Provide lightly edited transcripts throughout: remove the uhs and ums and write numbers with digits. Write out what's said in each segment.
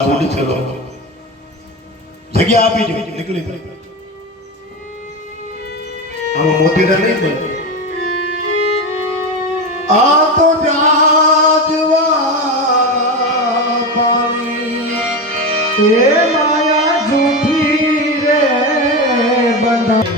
થોડી ચલો જગ્યા આપી દો નીકળી જાય આમાં મોતીડા નહીં બનતો આ તો જાજવા પાણી એ માયા જૂઠી રે બંધા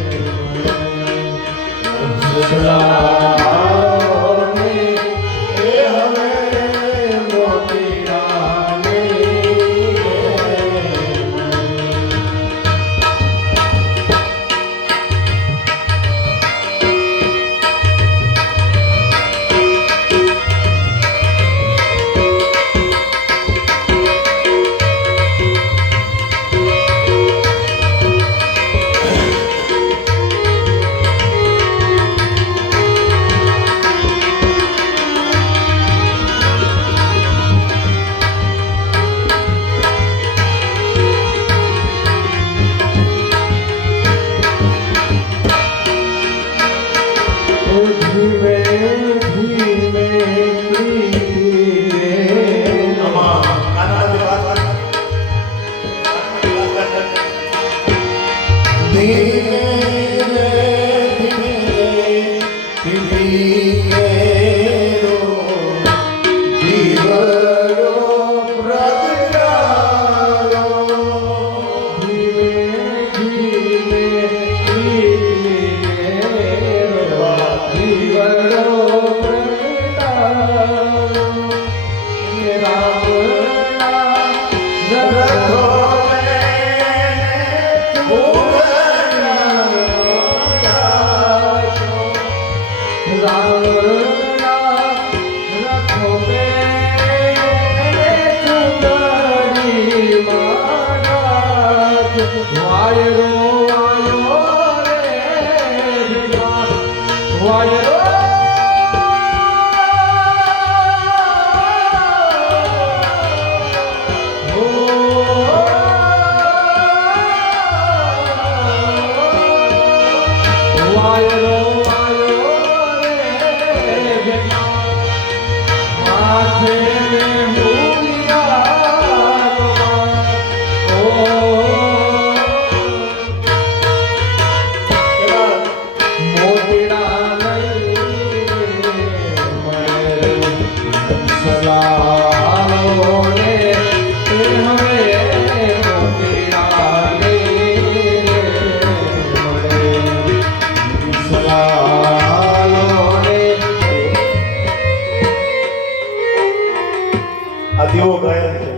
દેવો ગાયન છે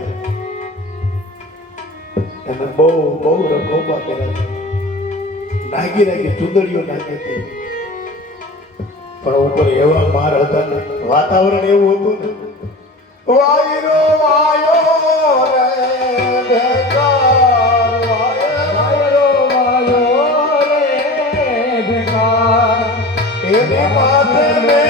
એને બહુ બહુ રખોપા કર્યા છે નાગી નાગી ચુંદડીઓ નાખી હતી પણ ઉપર એવા માર હતા ને વાતાવરણ એવું હતું ને વાયરો વાયો રે બેકાર વાયરો વાયો રે બેકાર એની માથે મેં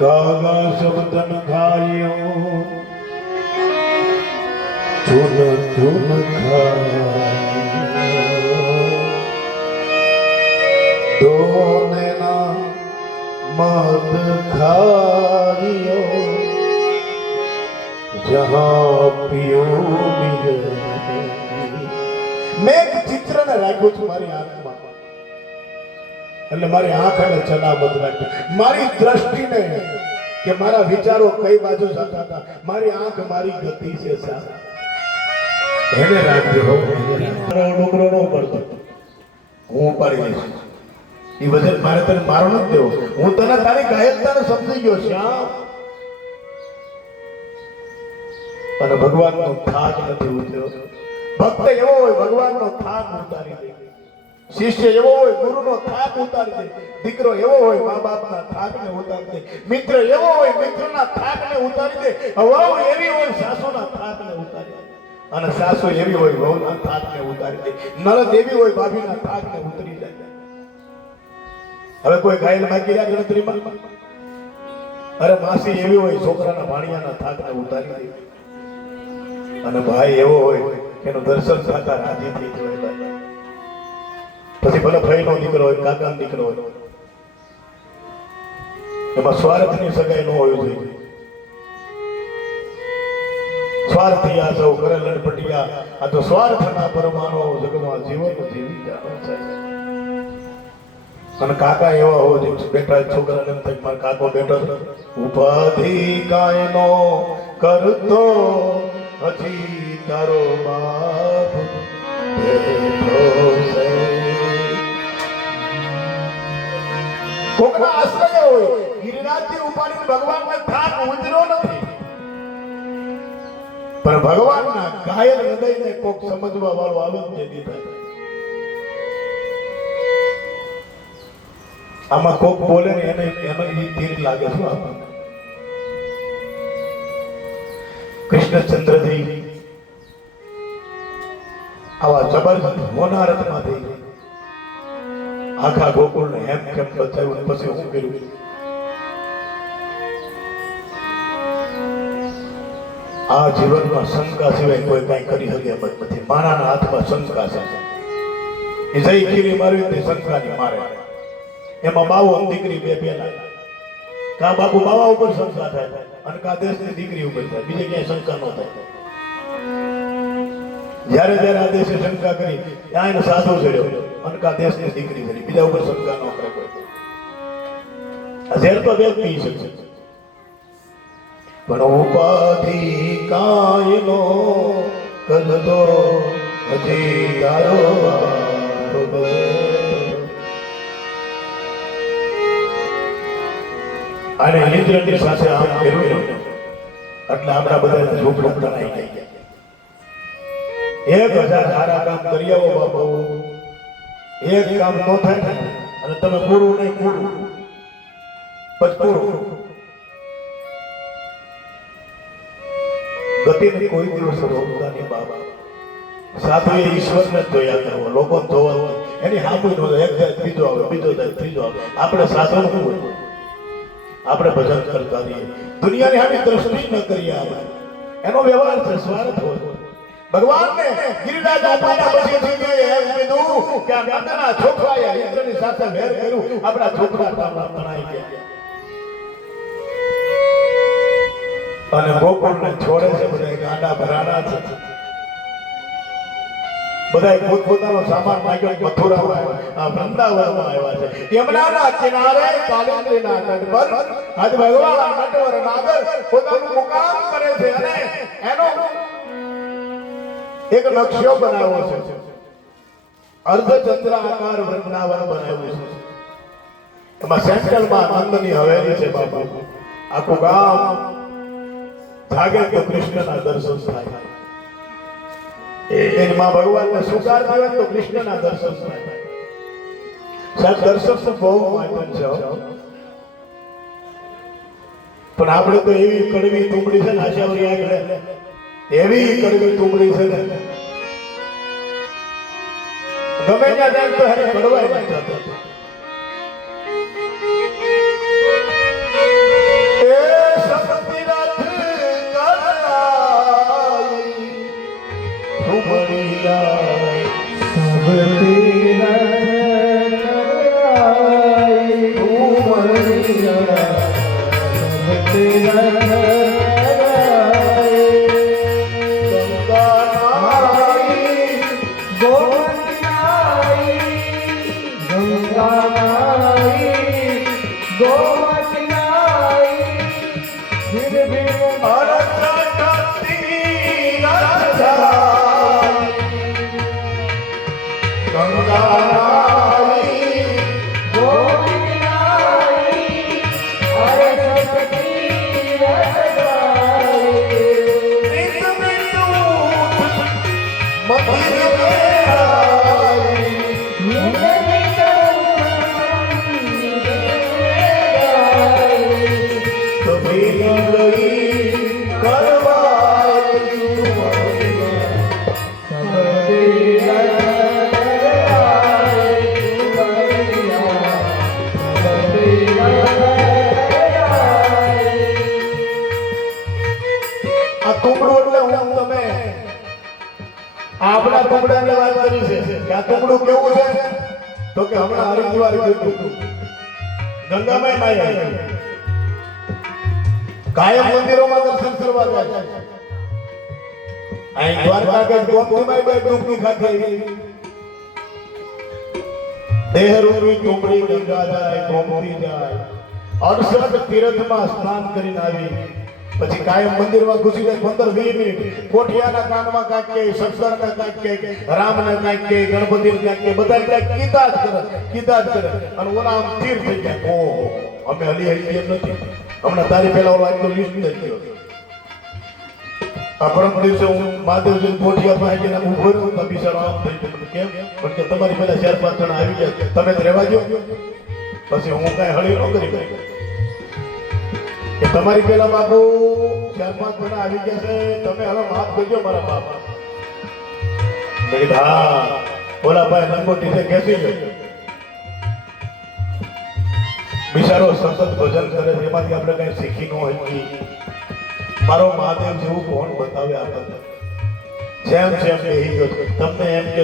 કાગા શબ્દન ખાયો ચૂન ચૂન ખાયો દોને ના મદ ખાયો જહાં પિયો મિલ મેં એક ચિત્રને રાખ્યું છું મારી આંખમાં એટલે મારી આંખ અને ચલામત રાખી મારી દ્રષ્ટિને કે મારા વિચારો કઈ બાજુ જતા હતા મારી આંખ મારી ગતિ છે એને રાખજો ડુંગરો નો પડતો હું પડી જઈશ એ વજન મારે તને મારો નથી દેવો હું તને તારી ગાયકતાને સમજી ગયો શ્યામ અને ભગવાનનો થાક નથી ઉતર્યો ભક્ત એવો હોય ભગવાનનો થાક ઉતારી દે શિષ્ય એવો હોય ગુરુનો થાક ઉતારી દે દીકરો એવો હોય મા બાપના થાકને ઉતારી દે મિત્ર એવો હોય મિત્રના થાકને ઉતારી દે વહુ એવી હોય સાસુના થાકને ઉતારી દે અને સાસુ એવી હોય વહુના થાકને ઉતારી દે નરદ એવી હોય ભાભીના થાકને ઉતરી જાય હવે કોઈ ઘાયલ બાકી રહ્યા ગણતરીમાં અરે માસી એવી હોય છોકરાના ભાણિયાના થાકને ઉતારી દે, અને ભાઈ એવો હોય કે એનું દર્શન થતા રાજી થઈ જાય. પછી ભલે ભાઈનો દીકરો હોય, કાકાનો દીકરો હોય, એમાં સ્વાર્થની સગાઈ ન હોવી જોઈએ. સ્વાર્થી આ સૌ કરે લડપટિયા, આ તો સ્વાર્થના પરમાણુ જગતમાં જીવન જીવી જાણે છે. અને કાકા એવા હોવો જોઈએ, બેટા છોકરાને એમ થાય મારો કાકો બેઠો છે, ઉપાધિ કાયનો કરતો હજી તારો બાપ બેઠો છે. કોકના આશ્રય હોય, ગિરિરાજથી ઉપાડીને ભગવાનને થાક ઉતર્યો નથી, પણ ભગવાનના ઘાયલ હૃદયને કોક સમજવા વાળો આવે ને દીધા. આમાં કોક બોલે ને એને તીર લાગે છે. કૃષ્ણચંદ્રજી આવા જબરજસ્ત હોનારતમાંથી આખા ગોકુળને હેમ કેમ બચાવ્યું, પછી હું કર્યું. આ જીવનમાં શંકા સિવાય કોઈ કઈ કરી શકે એમ જ નથી. માણાના હાથમાં શંકા છે, એ જઈ ખીલી મારવી તે શંકાની મારે. એમાં બાવો અને દીકરી બે પેલા, કા બાપુ બાવા ઉપર શંકા થાય અને કા દેશની દીકરી ઉપર થાય, બીજે ક્યાંય શંકા ન થાય. જ્યારે જ્યારે આ દેશે શંકા કરી ત્યાં એને સાધુ ચડ્યો અને કા દેશની દીકરી કરી, બીજા ઉપર શંકા ન કરે કોઈ. આ ઝેર તો બે જ પી શકશે, પણ ઉપાધિ કાયનો કરતો હજી તારો બાપ બેઠો. અને ઇન્દ્રની સાથે આમ કર્યું એટલે આપણા બધા ઝૂંપડા તણાઈ ગયા. 1000 સારા કામ કરી આવો બાપુ, એક કામ ન થાય અને તમે પૂરું નહીં પૂરું પછી પૂરું. ગતિને કોઈ દિવસ રોકતા નહીં બાબા. સાધુએ ઈશ્વરને જ જોયા કરવો, લોકોને જોવા એની હામું ન એક જાય ત્રીજો આવે, બીજો જાય ત્રીજો આવે. આપણે સાધન શું હોય, આપણે ભજન કરતા રહીએ, દુનિયાની સામે દ્રષ્ટિ ન કરીએ. આપણે એનો વ્યવહાર છે, સ્વાર્થ હોય. ભગવાનને ગિરિરાજ આપાના પછી એમ કીધું કે આ નંદના છોકરાએ ઇન્દ્રની સાથે વેર કર્યું, આપણા છોકરા તણાઈ ગયા. અને ગોકુળને છોડે છે, બધા ગાંડા ભરાણા છે. બધા પોતપોતાનો સામાન માંગ્યો, મથુરામાં આવ્યા, વૃંદાવનમાં આવ્યા છે. યમુનાના કિનારે કાલિંદીના તટ પર આજ ભગવાન નટવર નાગર પોતાનું મુકામ કરે છે. અને એનો એક નકશો બનાવ્યો છે, અર્ધચંદ્ર આકાર વૃંદાવન બનાવ્યું છે. એમાં સેન્ટ્રલમાં નંદની હવેલી છે. બાપા આખું ગામ જાગે તો કૃષ્ણના દર્શન થાય. એની માં ભગવાનને સુકાર થાય તો કૃષ્ણના દર્શન થાય. સાહેબ દર્શન તો બહુ મહત્વ છે, પણ આપણે તો એવી કડવી તુંબડી છે ને, આશાવરી આગળ એવી કડવી તુંબડી છે ને, ગમે ત્યાં જાય તો એને કડવાય નથી થતો. આ તુંબડું એટલે હું તમે આપણા તુંબડાની વાત કરી છે કે આ તુંબડું કેવું છે તો કે હમણાં હરિદ્વાર ગયું ગંગામય નાય કાયમ મંદિરોમાં દર્શન કરવા જાય છે અહીં દ્વારકા કે ગોમતીમાં બે ડૂબકી ખાધી દેહરૂપી તુંબડી ગંગા જાય ગોમતી જાય 68 તીર્થમાં સ્નાન કરીને આવી પછી કાયમ મંદિરમાં ઘૂસી જાય 15-20 મિનિટ કોઠિયાના કાનમાં કાંઈક કે સત્સરના કાંઈક કે રામના કાંઈક કે ગણપતિના કાંઈક કે બધા કાંઈક કીધા જ કરે અને ઓલા આમ સ્થિર થઈ જાય ઓહો અમે હલી એમ નથી હમણાં તારી પહેલા ઓલો આટલો લિસ્ટ થઈ ગયો આ પરમ દિવસે હું મહાદેવજી કોઠિયા પાસે જઈને ઊભો રહ્યો તો બિચારો આમ થઈ ગયો કેમ પણ કે તમારી પહેલા 4-5 જણા આવી ગયા તમે જ રહેવા દો પછી હું કાંઈ હળી ન કરી ગયો કે તમારી પેલા બાપુ 4-5 જણા આવી ગયા છે તમે હવે માફ કરજો મારા બાપ મેં કીધું હા બોલા ભાઈ લંગોટી છે કેસી ગયો બિચારો સતત ભજન કરે છે એમાંથી આપણે કઈ શીખી ન હોય મારો મહાદેવ જેવું કોણ બતાવે આપણને જેમ બેહી ગયો તમને એમ કે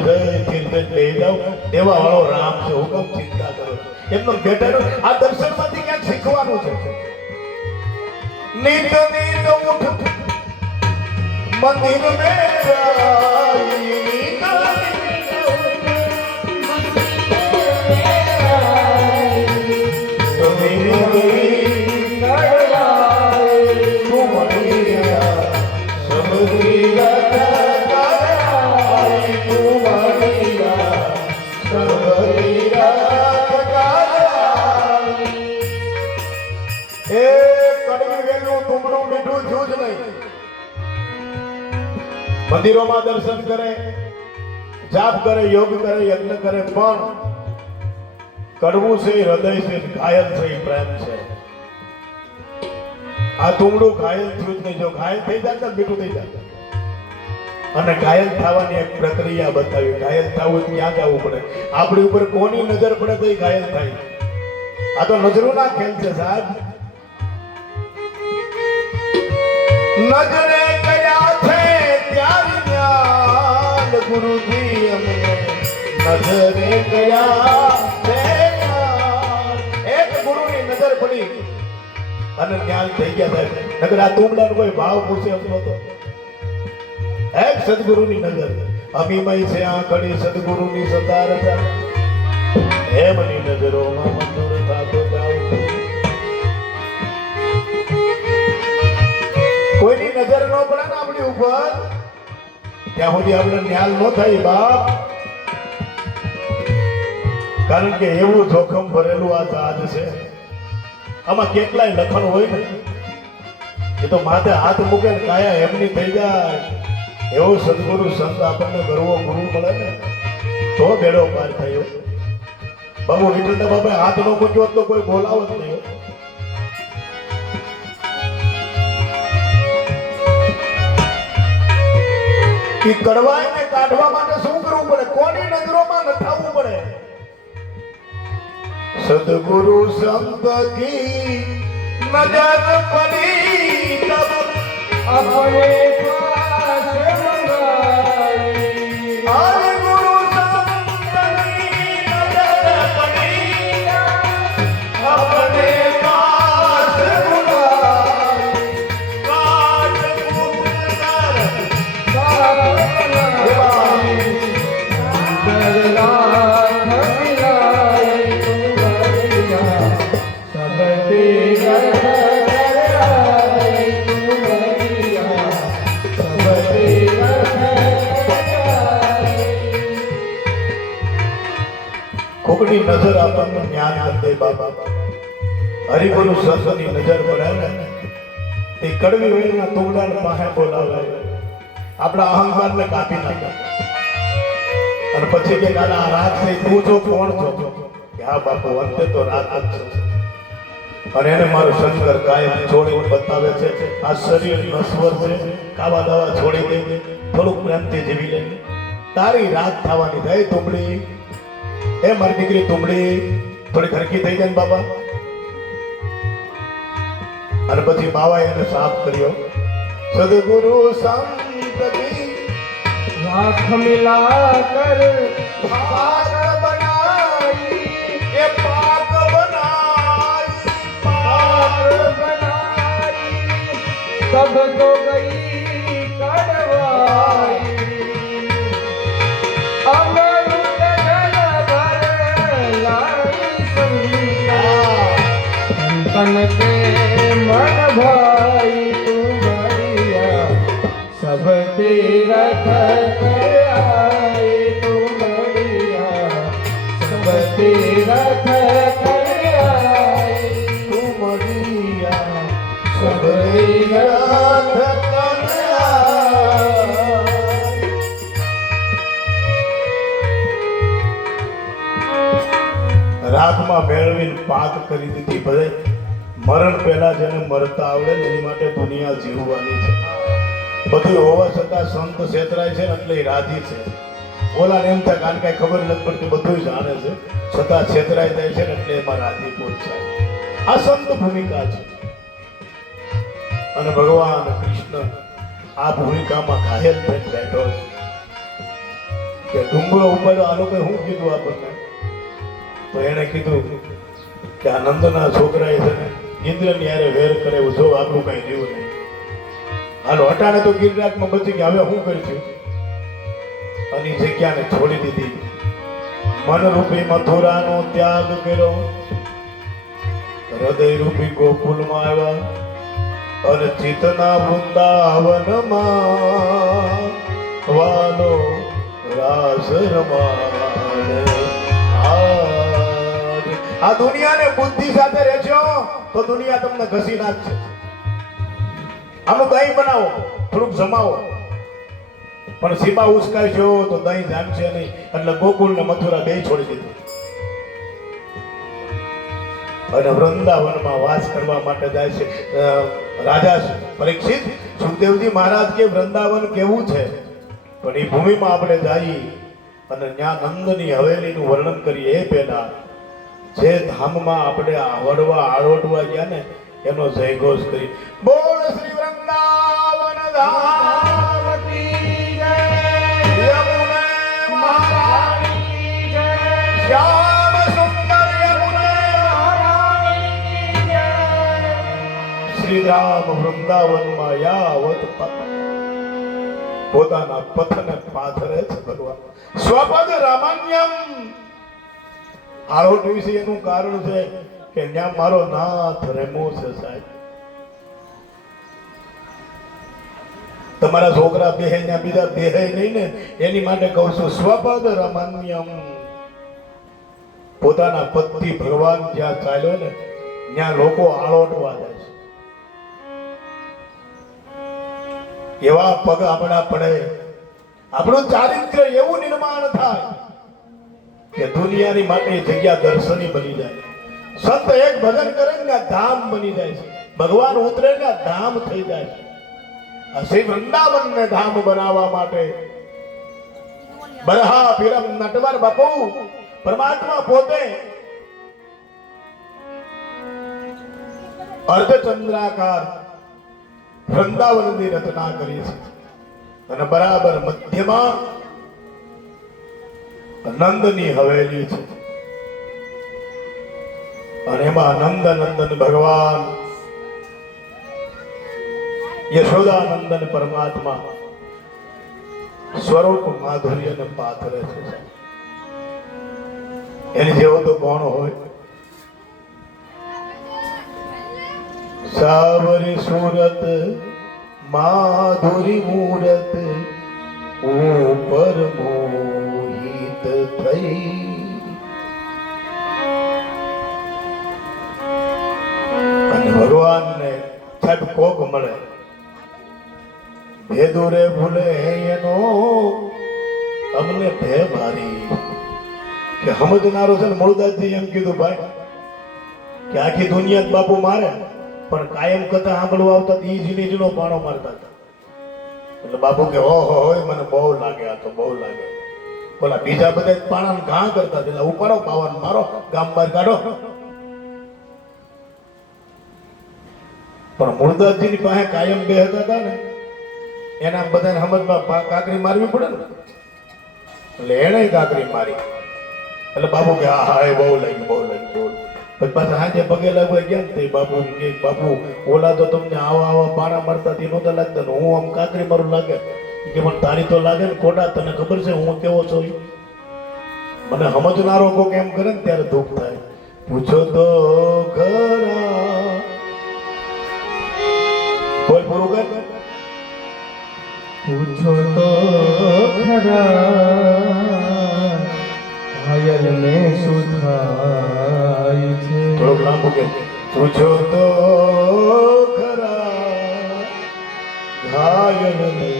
તીર્થે બેહી જાવ દેવા વાળો રામ છે હુકમ ચિંતા કરો એમનો બેટર આ દર્શનમાંથી ક્યાંક શીખવાનું છે નીત ઉઠ મંદિર में जाई तो मेरी મંદિરોમાં દર્શન કરે જાપ કરે યોગ કરે યજ્ઞ કરે પણ કડવું છે હૃદય છે ઘાયલ છે પ્રેમ છે આ તુમડું ઘાયલ થયું જ નહીં જો ઘાયલ થઈ જાય તો મીઠું થઈ જાય અને ઘાયલ થવાની એક પ્રક્રિયા બતાવી ઘાયલ થવું ક્યાં જવું પડે આપણી ઉપર કોની નજર પડે તો એ ઘાયલ થાય આ તો નજરોના ખેલ છે સાહેબ નજરે કયા છે ત્યારે જ્ઞાન ગુરુજી અમને નજરે કયા છે એક ગુરુની નજર પડી અને જ્ઞાન થઈ ગયા સાહેબ નગર આ તુમડાનો કોઈ ભાવ પૂછે એમ નતો એક સદગુરુની નજર અમીમય છે આંખડી સદગુરુની સતારતા એમની નજરોમાં મંજૂર થાતો જાવ કોઈની નજર ન પડે ને આપણી ઉપર ત્યાં સુધી આપણે ન્યાલ ન થાય બાપ કારણ કે એવું જોખમ ભરેલું આ જહાજ છે આમાં કેટલાય લખણ હોય ને એ તો માથે હાથ મૂકે ને કાયા એમની થઈ જાય એવો સદગુરુ સંત આપણને ગરવો ગુરુ મળે ને તો બેડો પાર થયો બાબુ વિઠ્ઠલના બાપા હાથ નો મૂક્યો તો કોઈ બોલાવો જ નહીં કે કડવાઈને કાઢવા માટે શું કરવું પડે કોની નજરોમાં નઠાવવું પડે સદગુરુ સંત કી નજર પડી તબ अपने पास मंगाई આરે ગુરુ સંત કી નજર પડી અપને પાસ મંગાઈ કાટ પુત્ર કોકની નજર આપણને જ્ઞાન કરતે બાબા હરિગુરુ સંતની નજર પડે ને એ કડવી વેલના તુંગડાને પાસે બોલાવે આપણા અહંકારને કાપી નાખે અને પછી કે નાના આ રાત છે તું જો કોણ છો કે હા બાપુ અંતે તો રાત જ છે અને એને મારો શંકર કાયમ છોડીને બતાવે છે આ શરીર નશ્વર છે ખાવા દાવા છોડી દે થોડુંક પ્રેમથી જીવી લે તારી રાત થવાની જાય તુંબડી એ મારી દીકરી તુંબડી થોડી ખરકી થઈ જાય ને બાબા અને પછી બાવાએ એને સાફ કર્યો सदगुरु संत की राख मिलाकर पाक बनाई, ये पाक बनाई, पाक बनाई, सब तो गई कड़वाई। अमृत जल भर लाई संतन के मन भाई तुम्हारिया, सब तीरथ कर आए तुम्हारिया, सब तीरथ कर आए तुमरिया सब तीरथ कर आए। રાગમાં મેળવીને પાક કરી દીધી ભલે મરણ પહેલા જેને મરતા આવડે ને એની માટે દુનિયા જીવવાની છે. બધું હોવા છતાં સંત છેતરાય છે ને એટલે એ રાજી છે. ઓલાને એમ થાય કારણ કાંઈ ખબર નથી પડતી, બધું જાણે છે છતાં છેતરાઈ જાય છે ને એટલે એમાં રાજી પહોંચાય. આ સંત ભૂમિકા છે અને ભગવાન કૃષ્ણ આ ભૂમિકામાં ઘાયલ થઈને બેઠો છે કે ડુંગરો ઉપર આ લોકોએ શું કીધું આપણને? તો એને કીધું કે આ નંદના છોકરાએ છે ને ઇન્દ્રની હારે વેર કરે એવું જો આપણું કઈ રહ્યું નહીં. હાલો અટાણે તો ગિરિરાજમાં બચી ગયા, હવે શું કરશું? અને એ જગ્યાને છોડી દીધી. મનરૂપી મથુરાનો ત્યાગ કર્યો, હૃદયરૂપી ગોકુલમાં આવ્યા અને ચિતના વૃંદાવનમાં વાલો રાસ રમાડે. આ દુનિયાને બુદ્ધિ સાથે રહેજો તો દુનિયા તમને ઘસી નાખશે. આનું દહીં બનાવો, થોડુંક જમાવો, પણ સીમા ઉસકાશો તો દહીં જામશે નહીં. એટલે ગોકુળ ને મથુરા બે છોડી દીધું અને વૃંદાવનમાં વાસ કરવા માટે જાય છે. રાજા પરીક્ષિત સુખદેવજી મહારાજ કે વૃંદાવન કેવું છે, પણ એ ભૂમિમાં આપણે જઈ અને ત્યાં નંદની હવેલીનું વર્ણન કરીએ એ પહેલા જે ધામમાં આપણે આરોટવા ગયા ને એનો જયઘોષ કરી બોલ શ્રી વૃંદાવન ધામ કી જય, યમુને મહારાણી કી જય, શ્યામ સુંદર યમુને મહારાણી કી જય. શ્રી રામ વૃંદાવનમાં યાવત પોતાના પથને પાથરે છે ભગવાન. સ્વપદ રામાન્યમ આરોટ વિશે એનું કારણ છે કે ત્યાં મારો નાથ રેમો છે સાહેબ. તમારા છોકરા બેહે ત્યાં બીજા બેહે નહીં ને એની માટે કહું છું સ્વપદ રમન્યમ. પોતાના પતિ ભગવાન જ્યાં ચાલ્યો ને ત્યાં લોકો આળોટવા જાય છે. એવા પગ આપણા પડે, આપણું ચારિત્ર્ય એવું નિર્માણ થાય કે દુનિયાની માટે જગ્યા દર્શની બની જાય. સંત એક ભજન કરે ને ધામ બની જાય છે, ભગવાન ઉતરે ને ધામ થઈ જાય છે. આ શ્રી વૃંદાવન ને ધામ બનાવવા માટે બરહા પીરમ નટવર બાપુ પરમાત્મા પોતે અર્ધચંદ્રાકાર વૃંદાવનની રચના કરી છે અને બરાબર મધ્યમાં નંદની હવેલી છે અને એમાં નંદન ભગવાન યશોદાનંદન પરમાત્મા સ્વરૂપ માધુર્યને પાથરે છે. એની જેવો તો કોણ હોય? સાવરી સુરત માધુરી મૂરત ઉપર મોહિત થઈ. અને ભગવાનને છઠ કોક મળે ભેદુરે ભૂલે એનો અમને ભે ભારી. કે સમજનારો છે ને મૂળદાસજી એમ કીધું ભાઈ કે આખી દુનિયા બાપુ મારે પણ કાયમ કથા સાંભળવા આવતા ઈ જીનો પાણો મારતા હતા. એટલે બાપુ કે ઓહો હોય મને બહુ લાગે, આ તો બહુ લાગે. બોલા બીજા બધા પાણા ઘા કરતા એટલે ઉપાડો પાવન મારો ગામ બહાર કાઢો. પણ મૂળદાસજીની પાસે કાયમ બે હતા ને એના બધાને સમજમાં કાકરી મારવી પડે ને, એટલે એને કાકરી મારી. એટલે બાપુ કે હા હા એ બહુ લાગી બહુ લાગી બહુ લાગી. પછી પાછા હાજે પગે લાગવા ગયા ને તે બાપુ કે બાપુ ઓલા તો તમને આવા આવા પાણા મારતા તે નહોતા લાગતા ને હું આમ કાકરી મારું લાગે કે મને તારી તો લાગે ને ખોટા, તને ખબર છે હું કેવો છું ઈ? મને સમજનારો કોક એમ કરે ને ત્યારે દુઃખ થાય. પૂછો તો ખરા બોલ પૂરું કર. પૂછો તો ખરા ઘાયલ ને શું થાય છે. થોડુંક લાંબુ કે પૂછો તો ખરા ઘાયલને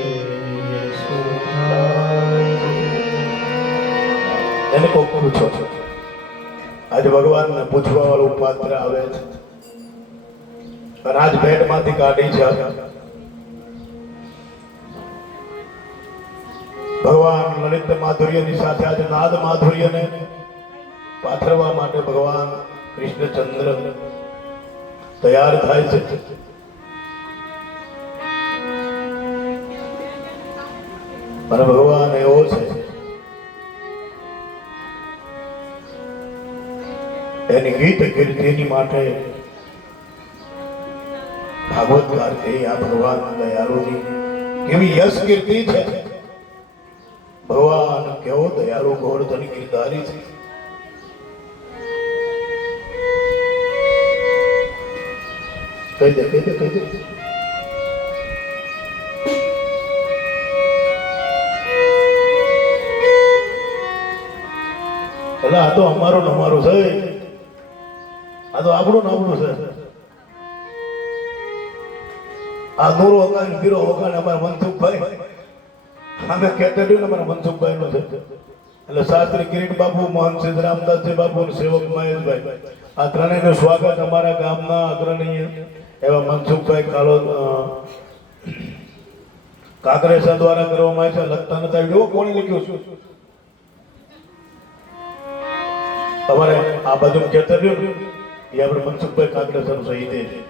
શું થાય. એને કોક પૂછો. આજે ભગવાનને પૂછવા વાળું પાત્ર આવે છે અને આજ ભેટમાંથી કાઢી છે. ભગવાન લલિત માધુર્યની સાથે આજે નાદ માધુર્યને પાથરવા માટે ભગવાન કૃષ્ણચંદ્ર તૈયાર થાય છે. અને ભગવાન એવો છે એની ગીત કીર્તિની માટે ભાગવતકાર કે આ ભગવાન દયાળુની કેવી યશ કીર્તિ છે. ભગવાન કેવો દયાળુ ગોવર્ધન ગિરધારી છે. કહી દે કહી દે કહી દે. એટલે આ તો અમારું ને અમારું છે, આ તો આપણું ને આપણું છે. આ નૂરો હકાન ગીરો હકાન અમારા મનસુખભાઈ અમે કેટેડ્યું ને અમારા મનસુખભાઈ નો છે. એટલે શાસ્ત્રી કિરીટ બાપુ, મોહન સિદ્ધ રામદાસજી બાપુ, સેવક મહેશભાઈ, આ ત્રણેયનું સ્વાગત અમારા ગામના અગ્રણીય એવા મનસુખભાઈ કાકરેસા દ્વારા કરવામાં આવે છે. લખતા નતા જો કોણે લખ્યું છે અમારે આ બાજુ કેતર્યું એ આપણે મનસુખભાઈ કાકરેસાનું શહીદ છે.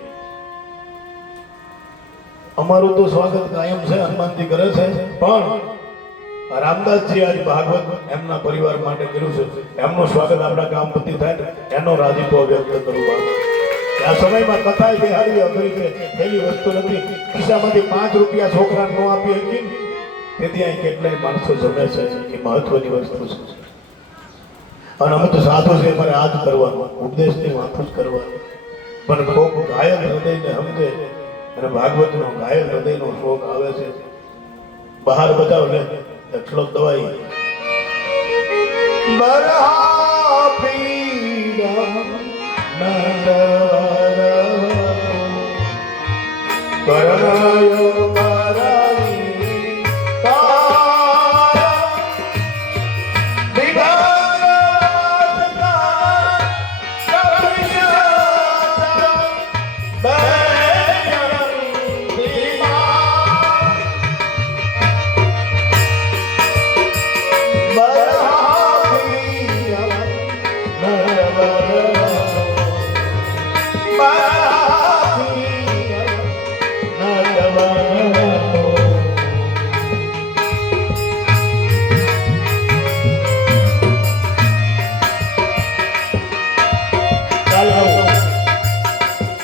અમારું તો સ્વાગત કાયમ છે, હનુમાનજી કરે છે, પણ રામદાસજી આજ ભાગવત એમના પરિવાર માટે કર્યું છે. એમનું સ્વાગત આપણા ગામ પતિ થાય ને એનો રાજીપો વ્યક્ત કરું. આ સમયમાં કથા બિહારી અઘરી છે, પહેલી વસ્તુ નથી. ખિસ્સામાંથી 5 રૂપિયા છોકરાને ન આપી હતી તેથી અહીં કેટલાય માણસો જમે છે. એ મહત્વની વસ્તુ છે. અને અમે તો સાધુ છે, અમારે આ જ કરવાનું, ઉપદેશની માથું જ કરવાનું. પણ કોક ઘાયલ હૃદયને સમજે અને ભાગવતનો ઘાયલ હૃદયનો શોક આવે છે. બહાર બતાવ લે શ્લોક દવાઈ બરહા પીડા નંદવર પરણયો મરાવી તારા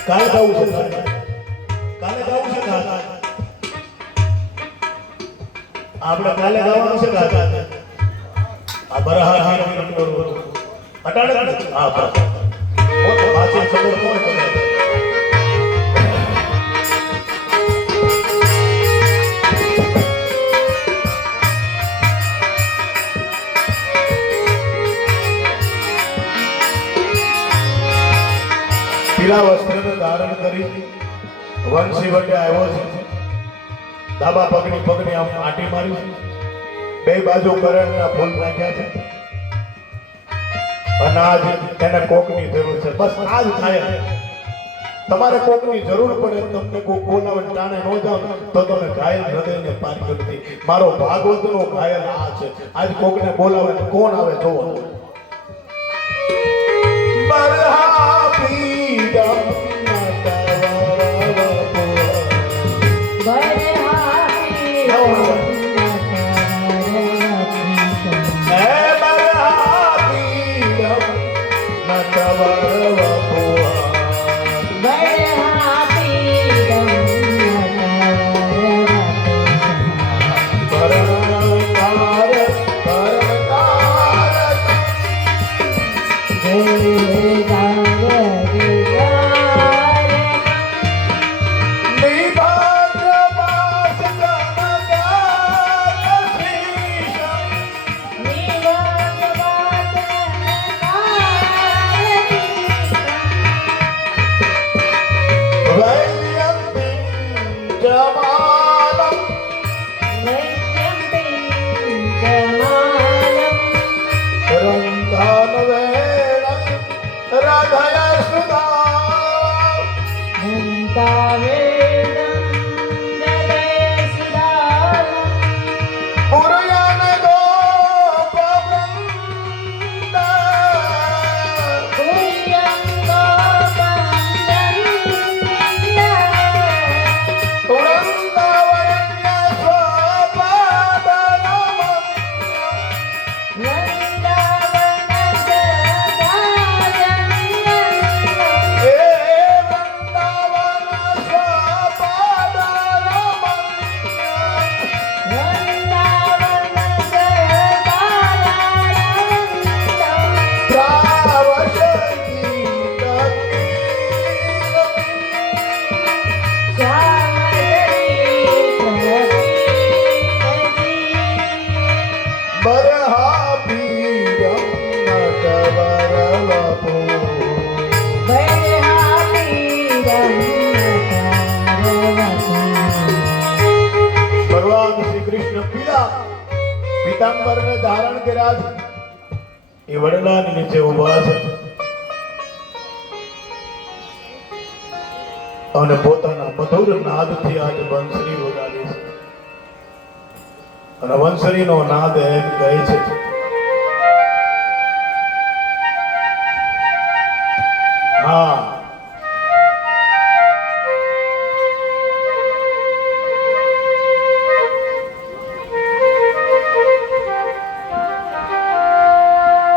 કાલે ગાવું છે, કાલે ગાવું છે. આપણે કાલે ગાવાનું છે. આ બરહાર અટાડે હા બસ પાછી ખબર કોણ કરે. પીળા વસ્ત્રને ધારણ કરી વંશી વટે આવ્યો છે. ડાબા પગની આમ આંટી મારી છે. બે બાજુ કરણના ફૂલ નાખ્યા છે. અને આજ એને કોકની જરૂર છે. બસ આજ થાય. તમારે કોકની જરૂર પડે, તમને કોક બોલાવે ટાણે ન જાવ તો તમે ઘાયલ હૃદયને પાર કરતી. મારો ભાગવતનો ઘાયલ આ છે. આજ કોકને બોલાવે કોણ આવે જોવો. બરહા પીડા બરહા પિંચમાલમ નિત્યમ પિંચમાલમ રંધાન વેણમ રાધયા સુધા ઘંટાવેદમ હૃદય સુદાલમ પુરયન ગોપવૃંદા પુર્યં ગોપવૃંદં વૃંદાવન્ય સ્વપાદનમન્યમ વૃંદાવન સદાજન્યં હે વૃંદાવન સ્વપાદનમન્યમ વૃંદાવન સદાજન્યં પ્રાવશતી બરહા પીરમ નટવરવપો ભગવાન શ્રી કૃષ્ણ પીતાંબરને ધારણ કર્યા છે એ વડલાની નીચે ઊભા છે અને પોતાના મધુર નાદથી આજ વંશરી વગાડે છે અને વંશરીનો નાદ એમ કહે છે હા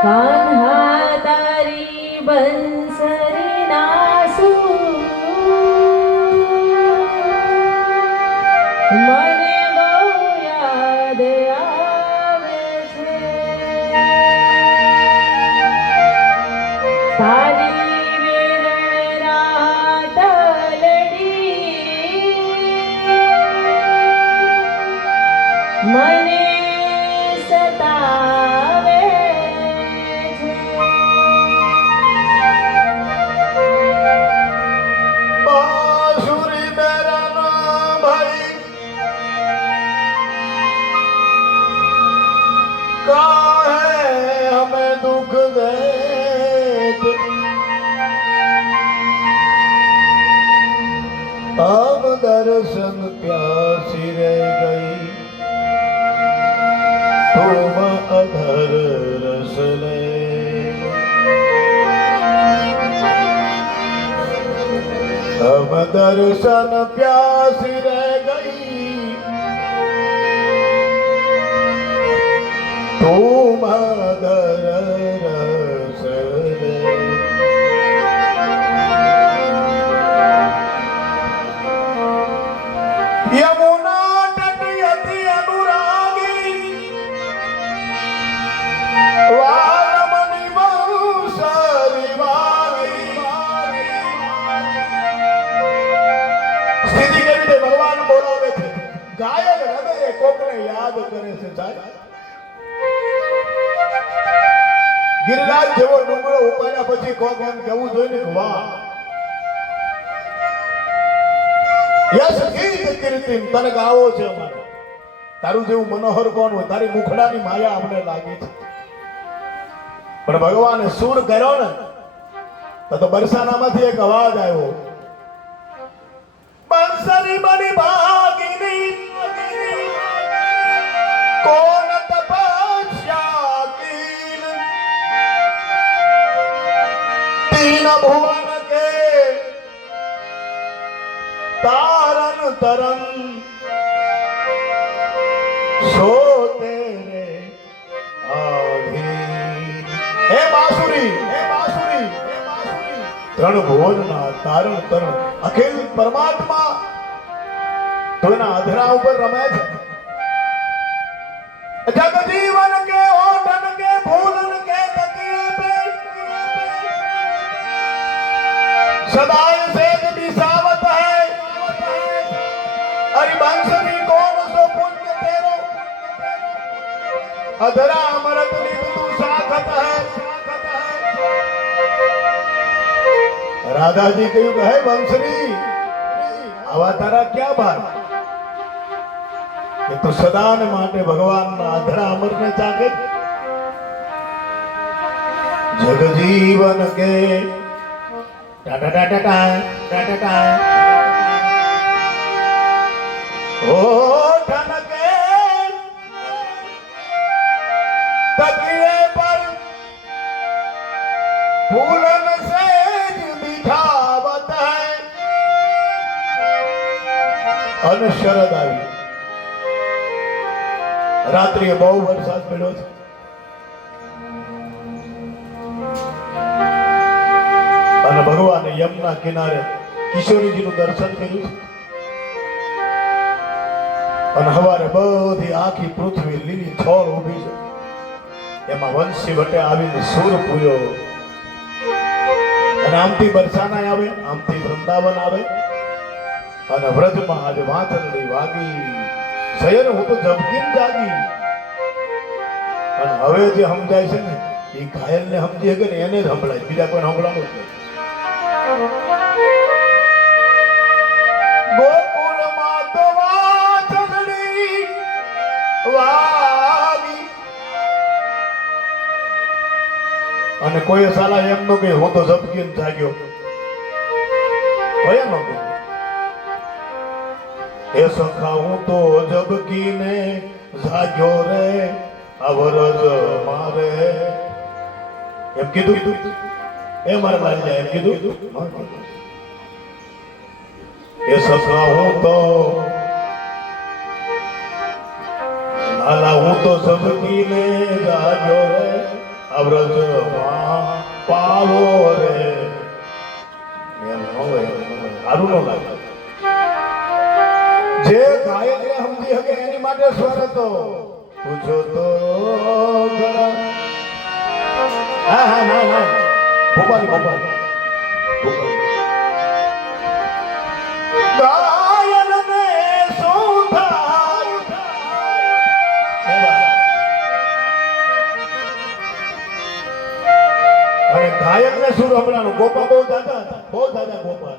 કાન્હા તારી બંસરી નાસુ મને બહુ યાદ આવે છે તારી વિરણ રાત લડી મને સતાવે बांसुरी मेरा नाम भाई काहे हमें दुख दे अब दर्शन प्यासी रह गई तुम अधर रस ले अब दर्शन प्यासी रह गई तुम अधर रस ले यमुना तट यति अनुरागी वालमणि वंशरी वाली સ્થિતિ કેવી છે ભગવાન બોલાવે છે ગાયક હૃદય કોકને યાદ કરે છે સાહેબ ગિરનાર જેવો ડુંગરો ઉપાડ્યા પછી કોક એમ કહેવું જોઈએ ને વાહ યસ ગીત કીર્તિમ તને ગાવો છે અમારે તારું જેવું મનોહર કોણ હોય તારી મુખડાની માયા આપણે લાગી છે પણ ભગવાને સુર કર્યો ને તો બરસાનામાંથી એક અવાજ આવ્યો બંસરી બની ભાગીની કોણ તપસ્યા कीन तीन भुवन के तारन तरन सो तेरे आधीन हे बांसुरी ત્રણ ભુવનના તારણ તરણ અખિલ પરમાત્મા તો એના અધરા ઉપર રમે છે जग जीवन के ओठन के फूलन के तकिए पे सदाई सेज बिसावत है अरे बंसरी कौन सो पुण्य तेरो अधरा अमृत नित तू साखत है राधा जी कहू है बंसरी आवा तारा क्या बात એ તો સદાને માટે ભગવાનના આધરા અમરને ચાકે જગજીવન કે ટાટા ટાટા ટાટા ટાટા ઓ ઠનકે તકીએ પર ફૂલન સેજ દિખાવત હૈ અને શરદ આવી રાત્રિએ બહુ વરસાદ પડ્યો છે અને ભગવાને યમુના કિનારે કિશોરીજીનું દર્શન કર્યું અને હવારે બધી આખી પૃથ્વી લીલી છોડ ઊભી છે એમાં વંશી વટે આવીને સૂર પૂર્યો અને આમથી બરસાના આવે આમથી વૃંદાવન આવે અને વ્રજમાં આજે વાંસળી વાગી શયન હું તો ઝબકીને જાગી અને હવે જે સમજાય છે ને એ ઘાયલને સમજી શકે ને એને જ સંભળાય બીજા કોઈ સંભળાવું જ નહીં ગોકુળમાં તો વાંસળી વાગી અને કોઈ સાલા એમ નો કે હું તો ઝબકીને જાગ્યો કોઈ નો કે એ સખા હું તો જબકીને જાગ્યો રે અવરજ મારે એમ કીધું એ મારા લાલ્યા એમ કીધું એ સખા હું તો લાલા હું તો જબકીને જાગ્યો રે અવરજ પાવો રે એમ ન હોય સારું ન લાગે જે ગાયકને સમજી શકે એની માટે સ્વર હતો પૂછો તો ખરા હા ભોપાલી ગાયન ને શું થાય અને ગાયક ને શું હમણાં ગોપા બહુ દાદા ગોપા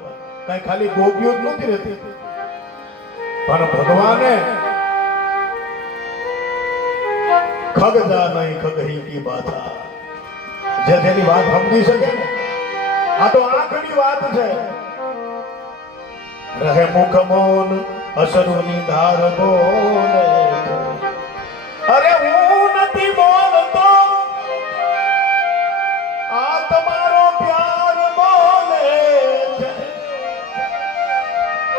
કઈ ખાલી ગોપીઓ જ નથી રહેતી પણ ભગવાને ખગજા નહીં ખગહી કી બાધા જેની વાત સમજી શકે ને આ તો આંખની વાત છે રહે મુખ મૌન અસરુની ધાર બોલે અરે હું નથી બોલતો આ તમારો પ્યાર બોલે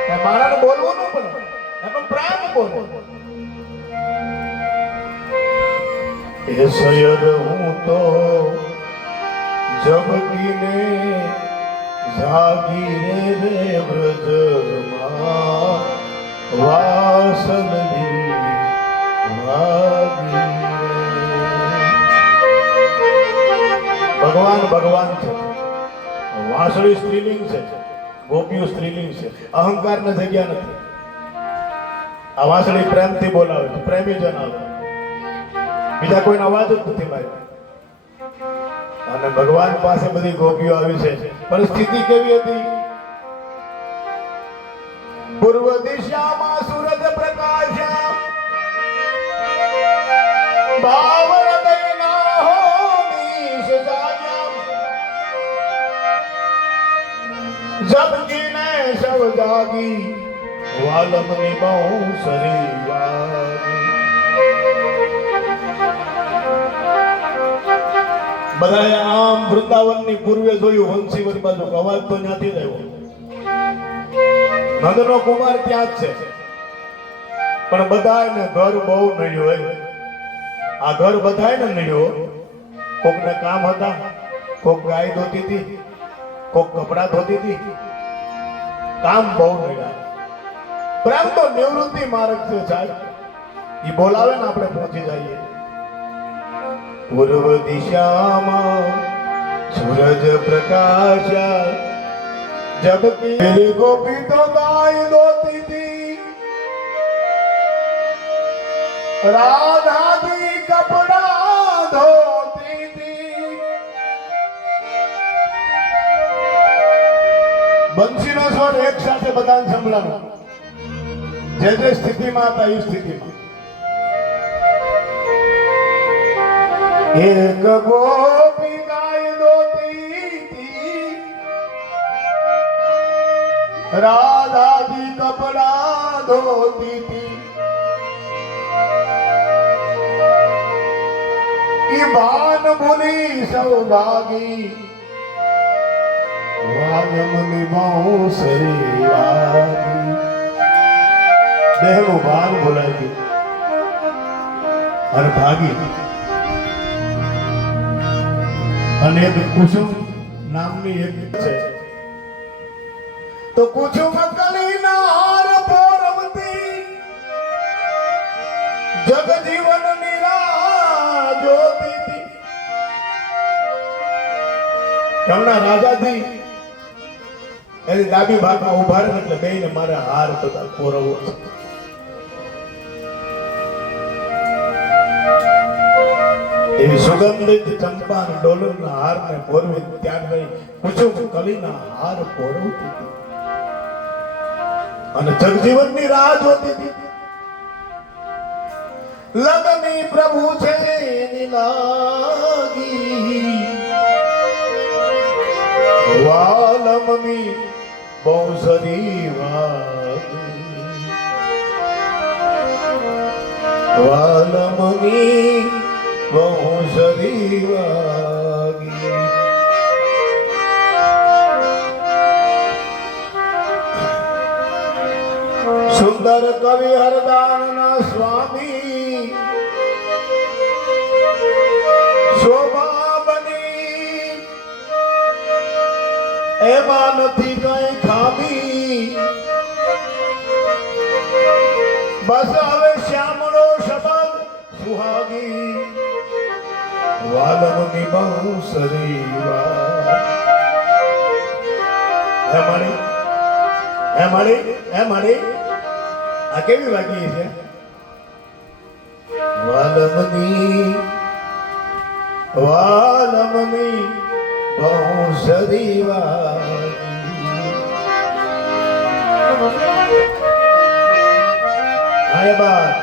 છે મારાને બોલવું ન પડે એનો પ્રેમ બોલો એ સયદ હું તો જબકીને જાગી રે વ્રજમાં વાસલની વાગી ભગવાન છે વાસળી સ્ત્રીલિંગ છે ગોપીઓ સ્ત્રીલિંગ છે અહંકાર ને જગ્યા નથી આ વાસળી પ્રેમથી બોલાવે છે પ્રેમી જન આવે બીજા કોઈનો અવાજ જ નથી માર્યો અને ભગવાન પાસે બધી ગોપીઓ આવી છે પરિસ્થિતિ કેવી હતી પૂર્વ દિશામાં સૂરજ પ્રકાશ્યા ભાવ હૃદયના હોમીશ જાગ્યા જબકીને સૌ જાગી વાલમની બહુ સરી વાગી બધાએ આમ વૃંદાવનની પૂર્વે જોયું વંશીવન બાજુ અવાજ તો ત્યાંથી જ આવ્યો નંદનો કુમાર ત્યાં જ છે પણ બધાને ઘર બહુ નડ્યું હોય આ ઘર બધાને નડ્યો કોકને કામ હતા કોક ગાય ધોતી હતી કોક કપડા ધોતી હતી કામ બહુ નડ્યા પ્રેમ તો નિવૃત્તિ માર્ગ છે સાહેબ એ બોલાવે ને આપણે પહોંચી જઈએ પૂર્વ દિશામાં સૂરજ પ્રકાશ જબકી ગોપી તો ગાય દોતી थी राधा जी कपड़ा धोती थी બંસીનો સ્વર એક સાથે બધાને સંભળાવો જે જે સ્થિતિમાં હતા એ સ્થિતિમાં એક ગોપી ગાય દોતી તી, રાધાજી કપડા ધોતી તી, ઈ ભાન ભૂલી સૌભાગી વાગમની બાંસુરી વાગી. દેહનું ભાન ભૂલાઈ ગયું અને ભાગી. અને એક કુસુમ નામની એક છે, તો કુસુમ કલીના હાર પોરવતી જગજીવન નિરા જોતી હતી. હમણાં રાજાજી એની ડાબી ભાગમાં ઉભા રહે એટલે બેયને મારે હાર બધા પોરવવો છે. એવી સુગંધિત ચંપા અને ડોલરના હારને પોરવી ત્યાર કુસુમ કલીના હાર પોરવતી હતી અને જગજીવનની રાહ જોતી હતી. લગની પ્રભુ છે એની લાગી, વાલમની બહુસરી વાગી, વાલમની બહુસરી વાગી. સુંદર કવિ હરદાનના સ્વામી શોભા બની, એમાં નથી કઈ ખામી. બસ હવે શ્યામળો શબ્દ સુહાગી, વાલમની બાંસુરી વાગી. હે મારી, હે મારી, હે મારી, આ કેવી વાગી છે? વાલમની વાલમની બાંસુરી વાગી. આય બાત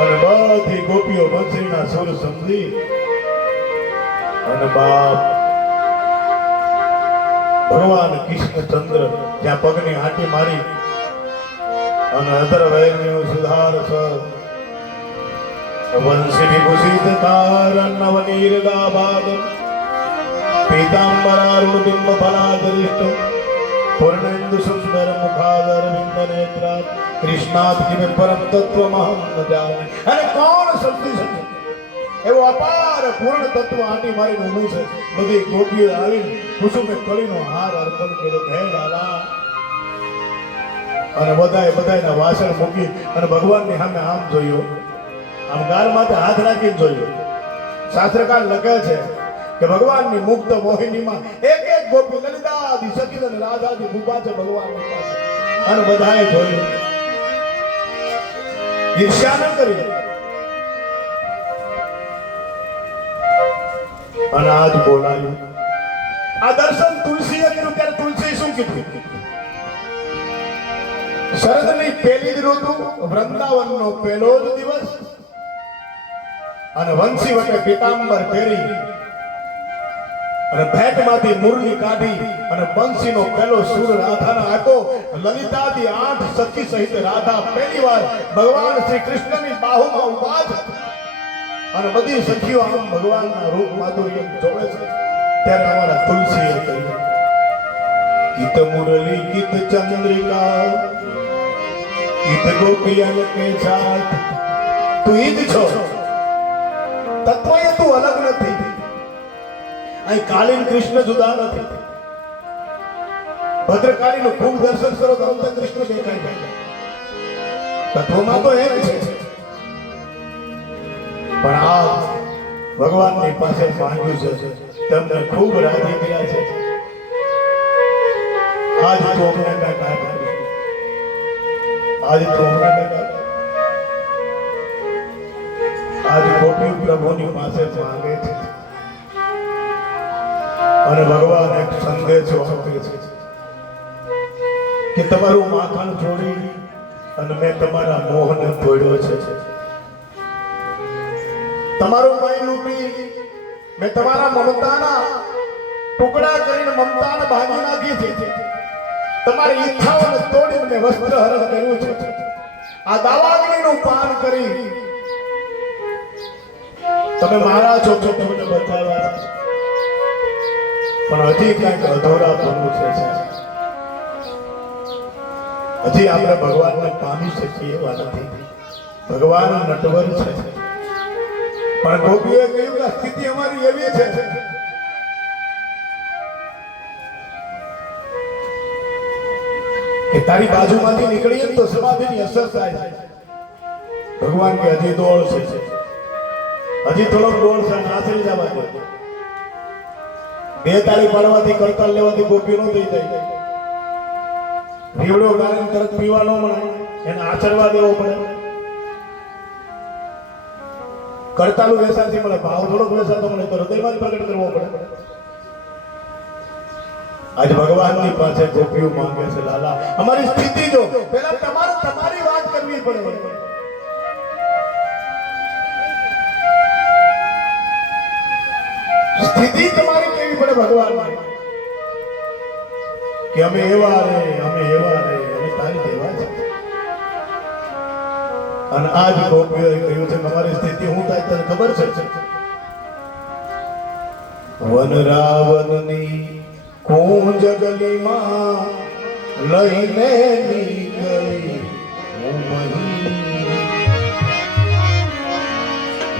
અને બધી ગોપીઓ બંસરીના સુર સમજી અને બાપ ભગવાન કૃષ્ણચંદ્ર ત્યાં પગની આંટી મારી અને અધર વૈર્યું સુધાર છ વંશી વિભૂષિત તારણ નવનીરદા ભાગ પીતાંબરારુણબિંબ ફલાદરિષ્ટ પૂર્ણેન્દુ સુંદર મુખાદર બિંદ નેત્રાત કૃષ્ણાત કિમે પરમ તત્વમહં ન જાને. અને કોણ સમજી શકે એવો અપાર પૂર્ણ તત્વ આંટી મારીને ઊભું છે. બધી ગોપીઓ આવીને કુસુમે કળીનો હાર અર્પણ કર્યો. હે લાલા, અને બધાયના વાસણ મૂકી અને ભગવાનની સામે આમ જોયો, આમ ગાલ માથે હાથ રાખીને જોયો. શાસ્ત્રકાર લખે છે કે ભગવાનની મુક્ત મોહિનીમાં એક એક ગોપી લલિતાદી સખી અને રાધાજી ઊભા છે ભગવાનની પાસે અને બધાએ જોયું. ઈર્ષ્યા ન કરી અને આજ બોલાયું. આ દર્શન તુલસીએ કર્યું ત્યારે તુલસી શું કીધું? શરદની પહેલી જ ઋતુ, વૃંદાવનનો પહેલો જ દિવસ અને વંશી વટે પીતાંબર પહેરી અને ભેટમાંથી મુરલી કાઢી અને બંસીનો પહેલો સુર રાધાને આપ્યો. લલિતાદી 8 સખી સહિત રાધા પહેલી વાર ભગવાન શ્રી કૃષ્ણની બાહુમાં ઉભા છે અને બધી સખીઓ આમ ભગવાનના રૂપ માધુર્ય જોવે છે. ત્યારે અમારા તુલસીએ કહ્યું, ગીત મુરલી ગીત ચંદ્રિકા ગીત ગોપિયન કે સાથ, તું ઈ જ છો, તત્વએ તું અલગ નથી. અહીં કાલીન કૃષ્ણ જુદા નથી. ભદ્રકાળીનું ખૂબ દર્શન કરો તો અંત કૃષ્ણ દેખાય જાય. તત્વમાં તો એક છે, પણ આ ભગવાનની પાસે માંગ્યું છે, તમને ખૂબ રાજી કર્યા છે. આજ તો અમને કઈ કાઢ, આજ તો અમને કઈ કાઢ. આજ ગોપી પ્રભુની પાસે માંગે છે અને ભગવાન એક સંદેશો આપે છે કે તમારું માખણ છોડી અને મેં તમારા મોહને તોડ્યો છે. તમારું માયનું પી મેં તમારા મમતાના ટુકડા કરીને મમતાને ભાંગી નાખી છે. તમારી ઈચ્છાઓને તોડીને મેં વસ્ત્ર હરણ કર્યું છે. આ દાવાગ્નિનું પાન કરી તમે મારા છો છો તમને બચાવ્યા છે. પણ હજી કંઈક અધૂરા બનવું છે. હજી આપણે ભગવાનને પામી શકીએ એવા નથી. ભગવાન નટવર છે. પણ ગોપીએ કહ્યું કે સ્થિતિ અમારી એવી છે કે તારી બાજુમાંથી નીકળીએ તો સમાધિની અસર થાય છે. ભગવાન કે હજી દોડ છે, હજી થોડોક દોડ છે, નાસરી જવા દે. બે તાળી પાડવાથી કરતાલ લેવાથી ગોપી નો થઈ જાય. રીવડો ગાળીને તરત પીવા ન મળે, એને આચરવા દેવો પડે. કરતાલું વેસાથી મળે, ભાવ થોડોક વેસાતો મળે તો હૃદયમાં જ પ્રગટ કરવો પડે. આજ ભગવાનની પાસે ગોપીઓ માંગે છે, લાલા અમારી સ્થિતિ જો. પહેલા તમારે તમારી વાત કરવી પડે. સ્થિતિ તમારી કેવી પડે ભગવાન કે અમે એવા રે, અમે તારી દેવા છે. અને આજ ગોપીઓએ કહ્યું છે તમારી સ્થિતિ હું થાય તને ખબર છે. વન રાવણની કુંજ ગલીમાં લઈને નીકળી હું મહી.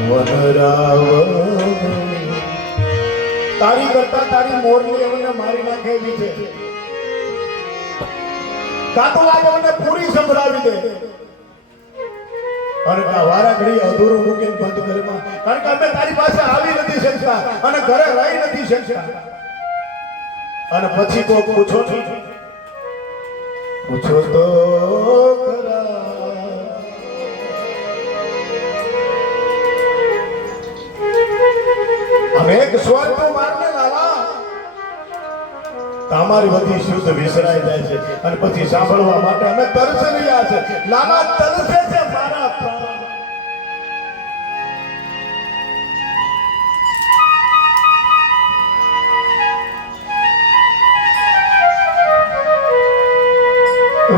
વન રાવણ તારી કરતા તારી મોરલી અમને મારી નાખેલી છે. કાતો આજે મને પૂરી સંભળાવી દે. અને વારા ઘડી અધૂરું મૂકીને બંધ ઘરમાં, કારણ કે અમે તારી પાસે આવી નથી શકતા અને ઘરે રહી નથી શકતા. અને પછી કોઈ પૂછો તો ખરા અમે એક સ્વર તો મારને લાલા તમારી બધી શુદ્ધ વિસરાઈ જાય છે. અને પછી સાંભળવા માટે અમે તરસ રહ્યા છે. લાલા તરસે છે મારા પ્રાણ.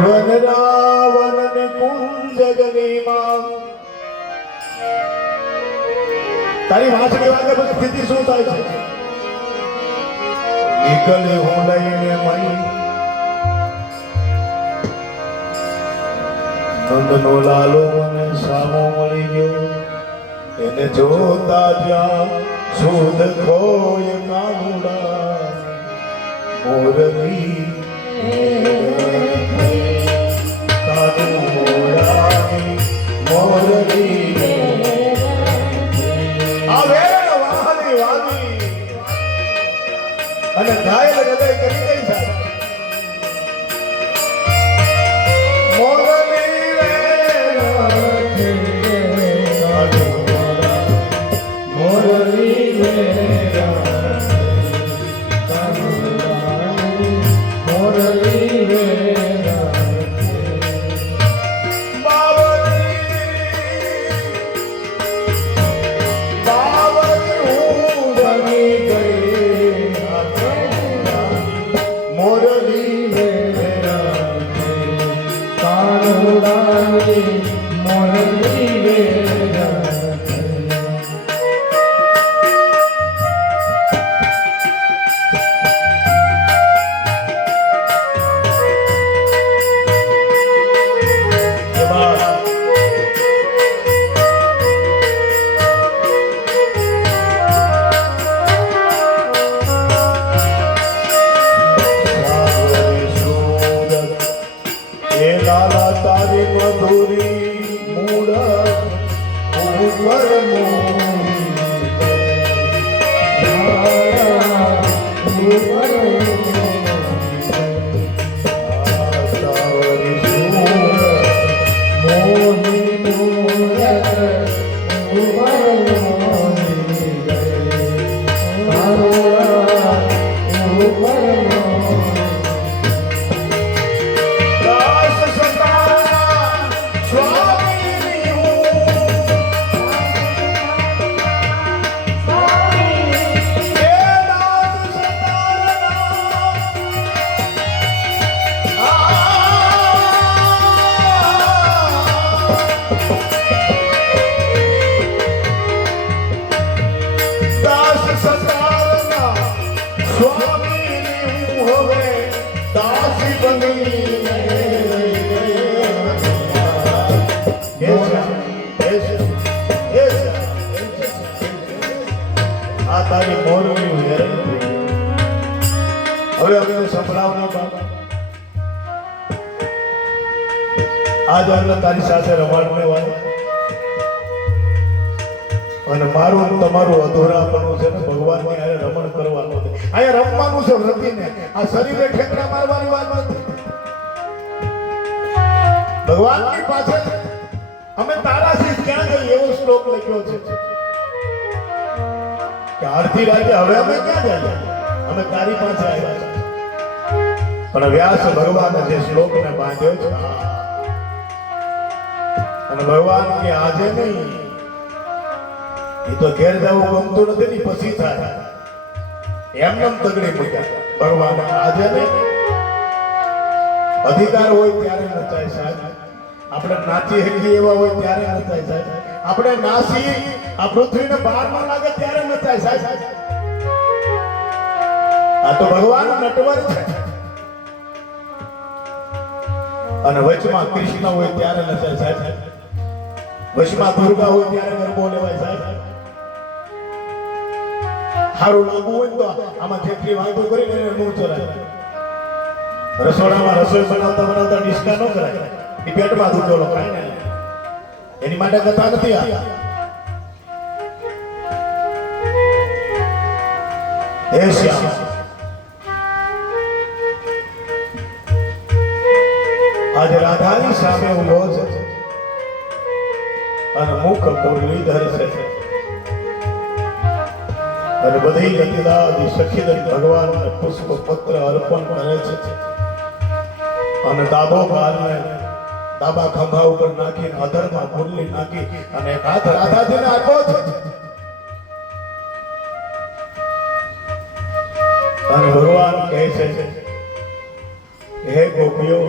વન રાવણ ને કુંજ ગલીમાં તારી વાંચણી વાગે પછી સ્થિતિ શું થાય છે. નીકળે હું લઈને મહી નંદનો લાલો મને સામો મળી ગયો. એને જોતા જ્યાં સુધ ખોય કાનુડા મોરલી અને ઘાયલ હૃદય કરી ગઈ છે. બનીને આ તારી મોરનું હેરાન થઈ ગયું. હવે અમે સંભળાવના બાબા આજ અમે તારી સાથે રમાડને વાળા અને મારું અને તમારું અધૂરાપણું છે ને ભગવાનની હારે રમણ કરવાનું છે. અહીંયા રમવાનું છે રમીને. આ શરીરે ઠેકડા મારવાની વાત નથી. ભગવાનની પાસે અમે તારાથી ક્યાં ગઈ એવો શ્લોક લખ્યો છે કે અડધી રાતે હવે અમે ક્યાં જઈએ, અમે તારી પાસે આવ્યા છે. પણ વ્યાસ ભગવાને જે શ્લોકને બાંધ્યો છે અને ભગવાન કે આજે નહીં, એ તો ઘેર જવું ગમતું નથી ને પછી થાય એમને તગડી મૂક્યા. ભગવાન આજે નહીં, અધિકાર હોય ત્યારે નચાય સાહેબ. આપણે નાચી શકીએ એવા હોય ત્યારે નચાય સાહેબ. આપણે નાસી આ પૃથ્વીને બહાર ન લાગે ત્યારે નચાય સાહેબ. આ તો ભગવાન નટવર છે અને વચમાં કૃષ્ણ હોય ત્યારે નચાય સાહેબ. વચમાં દુર્ગા હોય ત્યારે ગરબો લેવાય સાહેબ. સારું લાગુ હોય તો આમાં જેટલી વાતો કરી એને મૂળ ચલાય. રસોડામાં રસોઈ બનાવતા બનાવતા ડિસ્કા ન કરાય. એ પેટમાં દુખેલો ખાય ને એની માટે કથા નથી આ. હે શ્યામ, આજે રાધાની સામે ઊભો છે અને મુખ મુરલીધર છે અને બધી લતીલાજી સખીદન ભગવાનને પુષ્પ પત્ર અર્પણ કરે છે અને દાબો ગાલને દાબા ખંભા ઉપર નાખીને અધરમાં મુરલી નાખી અને એક હાથ રાધાજીને આપ્યો છે અને ભગવાન કહે છે હે ગોપીઓ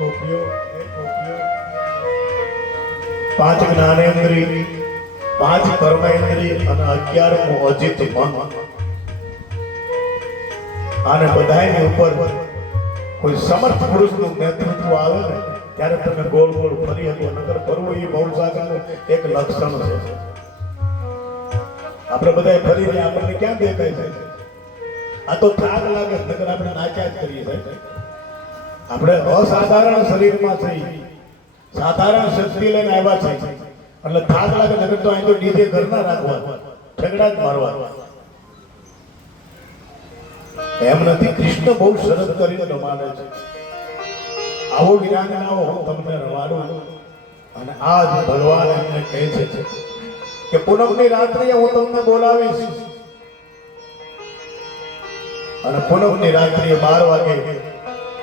ગોપીઓ હે ગોપીઓ, 5 જ્ઞાનેન્દ્રિય, 5 કર્મેન્દ્રિય અને 11મું અજિત મન. આને બધાયની ઉપર કોઈ સમર્થ પુરુષનું નેતૃત્વ આવે ને ત્યારે તમે ગોળ ગોળ ફરી શકો. નકર ફરવું એ ભવસાગરનું એક લક્ષણ છે. આપણે બધાય ફરી રહ્યા આપણને ક્યાં દેખાય છે? આ તો થાક લાગે નકર આપણે નાચ્યા જ કરીએ સાહેબ. આપણે અસાધારણ શરીરમાં થઈ, સાધારણ શક્તિ લઈને આવ્યા છે એટલે થાક લાગે નકર તો અહીં તો ડીજે ઘરના રાખવા, ઠેકડા જ મારવા. એમ નથી. કૃષ્ણ બહુ સરસ કરીને રમાડે છે. આવો વિરાને આવો હું તમને રમાડું. અને આજ ભગવાન એમને કહે છે કે પૂનમની રાત્રિએ હું તમને બોલાવીશ અને પૂનમની રાત્રિએ 12 વાગે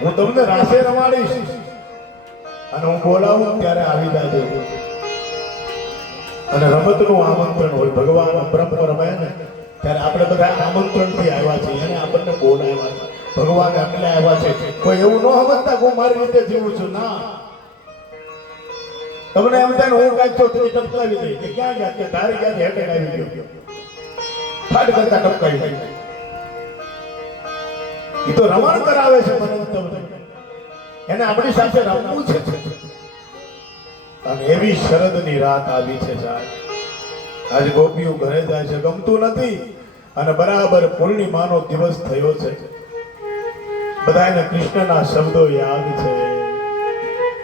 હું તમને રાસે રમાડીશ અને હું બોલાવું ત્યારે આવી જાજો. અને રમતનું આમંત્રણ હોય. ભગવાન બ્રહ્મ રમે ને ત્યારે આપણે બધા આમંત્રણથી આવ્યા છીએ અને આપણને બોલાવ્યા છે. ભગવાન આપણે આવ્યા છે. કોઈ એવું ન સમજતા હું મારી રીતે જીવું છું. ના, તમને એમ થાય હું કાંઈક ચોથરી ટપકાવી દઈ કે ક્યાં ગયા કે તારી ક્યાં હેઠે આવી ગયો ફાટ કરતા ટપકાવી દઈ. એ તો રમણ કરાવે છે મને તમને. એને આપણી સાથે રમવું છે અને એવી શરદની રાત આવી છે સાહેબ. આજ ગોપીઓ ઘરે જાય છે, ગમતું નથી અને બરાબર પૂર્ણિમાનો દિવસ થયો છે. બધાને કૃષ્ણના શબ્દો યાદ છે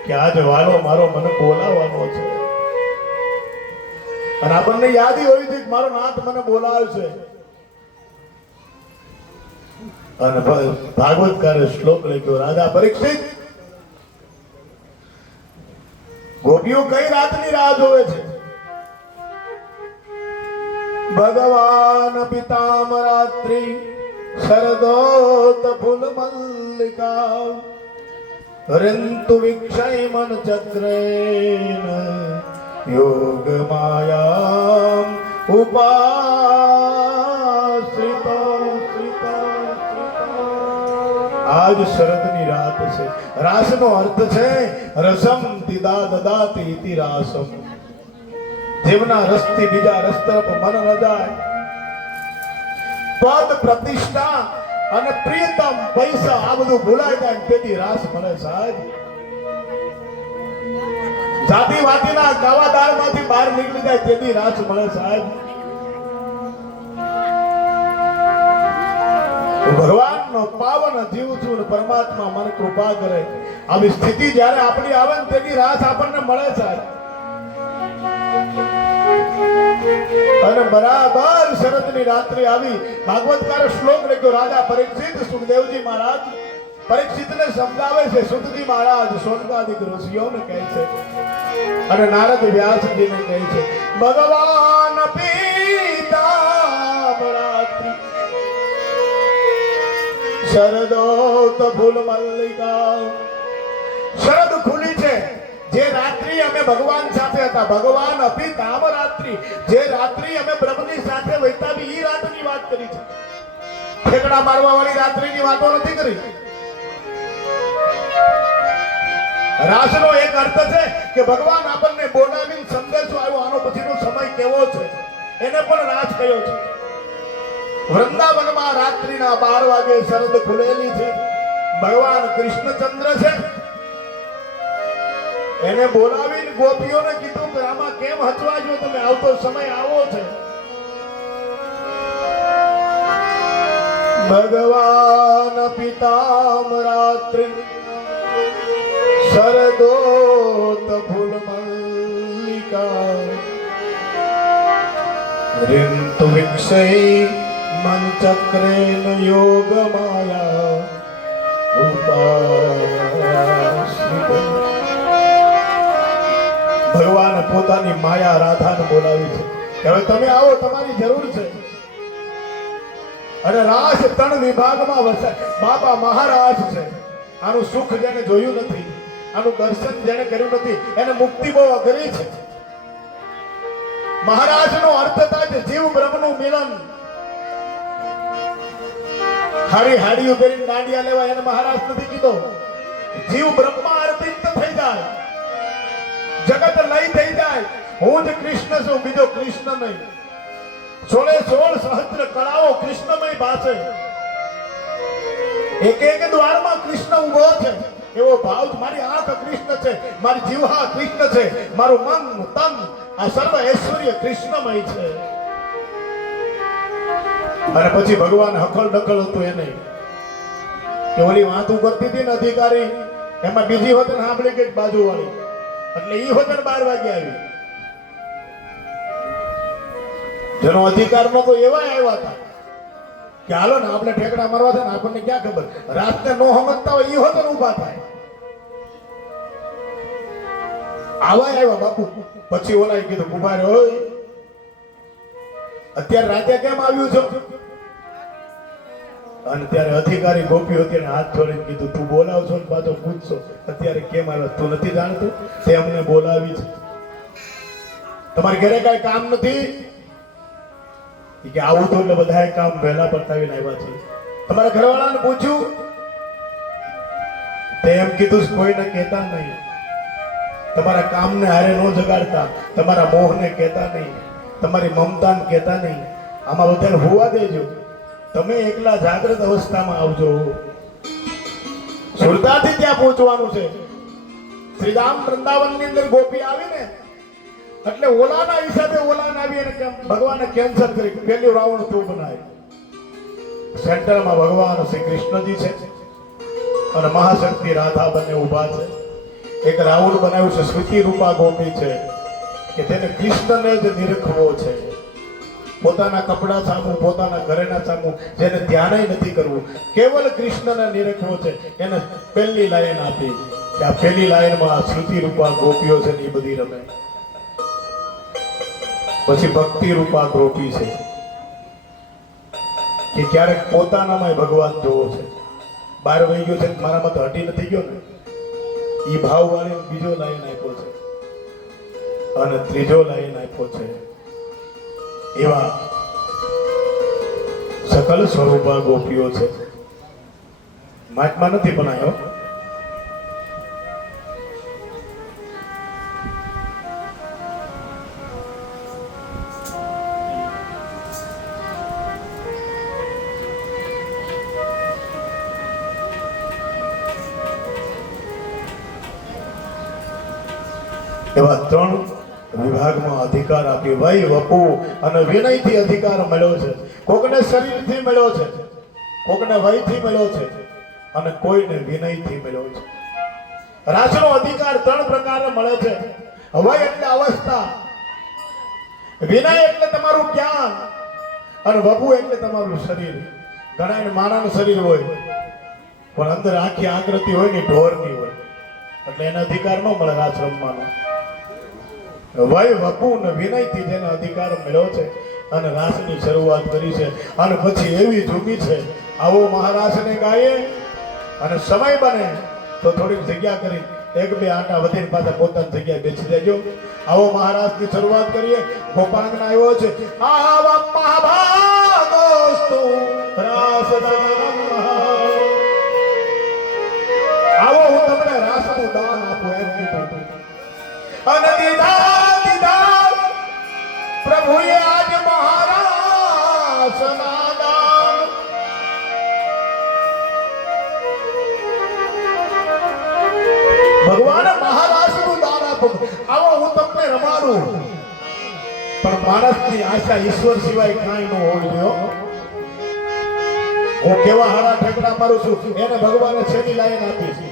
કે આજ વાલો મારો મને બોલાવવાનો છે અને આપણને યાદી હોય છે કે મારો નાથ મને બોલાવશે. અને ભાગવતકારે શ્લોક લખ્યો, રાજા પરીક્ષિત, ગોપીઓ કઈ રાતની રાહ જોવે છે? ભગવાન પિતામ રાત્રિ શરદોત ફૂલ મલ્લિકા રંતુ વિક્ષય મન ચક્રેન યોગ માયામ ઉપાશ્રિતો. આજ શરદની રાત છે. રાસનો અર્થ છે રસમ દિદા દદાતિ ઇતિ રાસમ. જીવના રસથી બીજા રસ તરફ મન ન જાય. પદ પ્રતિષ્ઠા અને પ્રિયતમ પૈસા આ બધું ભૂલાઈ જાય ને તેથી રાસ મળે સાહેબ. જાતિ વાતીના ગાવાદારમાંથી બહાર નીકળી જાય તેથી રાસ મળે સાહેબ. ભગવાનનો પાવન જીવ છું ને પરમાત્મા મને કૃપા કરે. આવી સ્થિતિ જ્યારે આપણી આવે ને તેની રાસ આપણને મળે સાહેબ. અને બરાબર શરદની રાત્રિ આવી. ભાગવતકારે શ્લોક લખ્યો. રાજા પરીક્ષિત સુખદેવજી મહારાજ પરીક્ષિતને સમજાવે છે. સુતજી મહારાજ સોનકાદિક ઋષિઓને કહે છે અને નારદ વ્યાસજીને કહે છે, ભગવાન પીતાંબરાત્રિ શરદોત ફૂલ મલ્લિકા. શરદ ખુલી છે જે રાત્રિ અમે ભગવાન સાથે હતા. ભગવાન અભી કામ રાત્રિ જે રાત્રિ અમે બ્રહ્મની સાથે વિતાવી ઈ રાતની વાત કરી છે. ઠેકડા મારવા વાળી રાત્રિની વાતો નથી કરી. રાસનો એક અર્થ છે કે ભગવાન આપણને બોલાવીને સંદેશો આવ્યો આનો પછીનો સમય કેવો છે એને પણ રાસ કયો છે. વૃંદાવનમાં રાત્રિના 12 વાગે શરદ ખુલેલી છે. ભગવાન કૃષ્ણચંદ્ર છે એને બોલાવીને ગોપીઓને કીધું કે આમાં કેમ હચવાજો તમે, આવતો સમય આવો છે. ભગવાન પિતામ રાત્રિ શરદોત ફૂલ મલ્લિકા રિંતુ વિક્ષય મનચક્રેન યોગ માયા ઉપાશ્રિત. ભગવાન પોતાની માયા રાધાને બોલાવી છે કે હવે તમે આવો, તમારી જરૂર છે. અને રાસ 3 વિભાગમાં વસાય. બાપા મહારાજ છે. આનું સુખ જેને જોયું નથી, આનું દર્શન જેને કર્યું નથી એને મુક્તિ બહુ અઘરી છે. મહારાજનો અર્થ થાય છે જીવ બ્રહ્મનું મિલન. હારી હાડીઓ પહેરીને દાંડિયા લેવા એને મહારાજ નથી કીધો. જીવ બ્રહ્મા અર્પિત થઈ જાય, જગત લઈ થઈ જાય. હું જ કૃષ્ણ છું, બીજો કૃષ્ણ નહીં. 16 સહસ્ત્ર કળાઓ કૃષ્ણમય ભાષે. એક દ્વારમાં કૃષ્ણ ઉભો છે એવો ભાવ. મારી આંખ કૃષ્ણ છે, મારી જીવહા કૃષ્ણ છે, મારું મન તન આ સર્વ ઐશ્વર્ય કૃષ્ણમય છે. અને પછી ભગવાન હખલ ડખલ હતું એને કે ઓલી વાતું કરતી હતી ને અધિકારી, એમાં બીજી વતન સાંભળી ગઈ બાજુ વાળી, એટલે ઈ વતન 12 વાગે આવી. જેનો અધિકાર નતો એવા આવ્યા હતા કે હાલો ને આપણે ઠેકડા મારવા છે ને આપણને ક્યાં ખબર. રાતને નો સમજતા હોય ઈ વતન ઊભા થાય. આવા આવ્યા બાપુ. પછી ઓલાએ કીધું ઉભા રહ્યો, અત્યારે રાતે કેમ આવ્યું છો? અને ત્યારે અધિકારી ગોપીઓ તેને હાથ જોડીને કીધું તું બોલાવશો ને પાછો પૂછશો અત્યારે કેમ આવ્યો? તું નથી જાણતો તે અમને બોલાવી છે. તમારે ઘરે કઈ કામ નથી કે આવું તો એટલે બધાએ કામ વહેલા પતાવીને આવ્યા છે. તમારા ઘરવાળાને પૂછ્યું તેમ કીધું કોઈને કહેતા નહીં. તમારા કામને હારે ન જગાડતા, તમારા મોહને કહેતા નહીં, તમારી મમતાને કહેતા નહીં. આમાં બધાને હોવા દેજો. તમે એકલા જાગૃત અવસ્થામાં આવજો. સુરતાથી ત્યાં પહોંચવાનું છે. શ્રીરામ વૃંદાવનની અંદર ગોપી આવીને એટલે ઓલાના હિસાબે ઓલાને આવી અને ભગવાને કેન્સલ કરી. પહેલું રાઉન્ડ તો બનાવ્યું. સેન્ટરમાં ભગવાન શ્રી કૃષ્ણજી છે અને મહાશક્તિ રાધા બંને ઊભા છે. એક રાઉન્ડ બનાવ્યું છે. સ્મૃતિ રૂપા ગોપી છે કે તેને કૃષ્ણને જ નિરખવો છે. પોતાના કપડા સામું, પોતાના ઘરેના સામું જેને ધ્યાન નથી કરવું, કેવલ કૃષ્ણને નિરખવો છે. એને પહેલી લાઈન આપી કે આ પહેલી લાઈનમાં સ્મૃતિ રૂપા ગોપીઓ છે ને એ બધી રમે. પછી ભક્તિ રૂપા ગોપી છે કે ક્યારેક પોતાનામાં ભગવાન જોવો છે. 12 વહી ગયો છે મારામાં તો હટી નથી ગયો ને, ઈ ભાવ વાળી બીજો લાઈન આપ્યો છે અને ત્રીજો લાઈન આપ્યો છે. એવા સકલ સ્વરૂપા ગોપીઓ છે. મહાત્મા નથી બનાવ્યો. એવા 3 વિભાગમાં અધિકાર આપ્યો. ભાઈ વપુ અને વિનયથી અધિકાર મળ્યો છે. કોકને શરીરથી મળ્યો છે, કોકને વયથી મળ્યો છે અને કોઈને વિનયથી મળ્યો છે. રાસનો અધિકાર 3 પ્રકારે મળે છે. વય એટલે અવસ્થા, વિનય એટલે તમારું જ્ઞાન અને વપુ એટલે તમારું શરીર. ઘણાને માણાનું શરીર હોય પણ અંદર આખી આકૃતિ હોય ને ઢોરની હોય, એટલે એને અધિકાર ન મળે રાસ રમવાનો. વય વપુ ને વિનયથી જેને અધિકાર મળ્યો છે અને રાસની શરૂઆત કરી છે. અને પછી એવી ઝૂમી છે, આવો મહારાસને ગાયે અને સમય બને તો થોડીક જગ્યા કરી 1-2 આંટા વધીને પાછા પોતાની જગ્યાએ બેસી દેજો. આવો મહારાજની શરૂઆત કરીએ. ગોપાંગના આવ્યો છે, આવા મહાભાગોસ્તુ રાસદાનમ. આવો હું તમને રાસનું દાન આપું એમ કીધું. અને દીધા પ્રભુએ આજ મહારાસના દાન. ભગવાન મહારાજનું દાન આપો. આવો હું તમને રમાડું. પણ માણસની આશા ઈશ્વર સિવાય કાંઈ ન હોવી જોઈએ. હું કેવા હારા ઠેકડા મારું છું એને ભગવાને છેડી લાઈન આપી છે.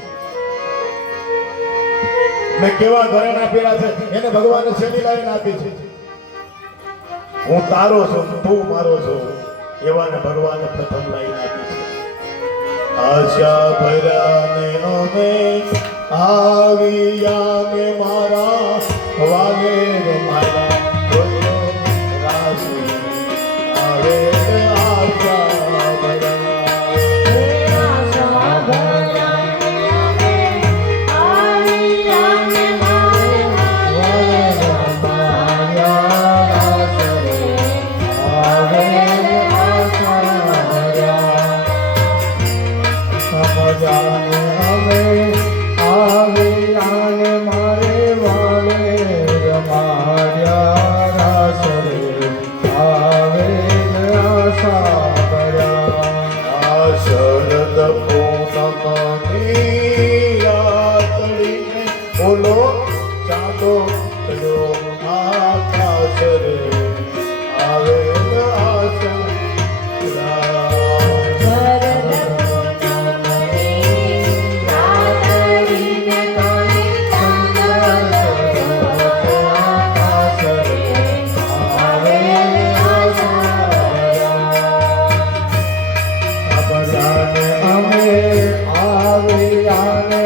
મેં કેવા ઘરેણા પહેર્યા છે એને ભગવાને છેડી લાઈન આપી છે. હું તારો છું, તું મારો છો એવાને ભગવાને પ્રથમ લાઈન આપી છે. આશા ભર્યાને અમે આવ્યાને મારા વાલે મારા રાશિ આવે આશા અમે આવ્યા ને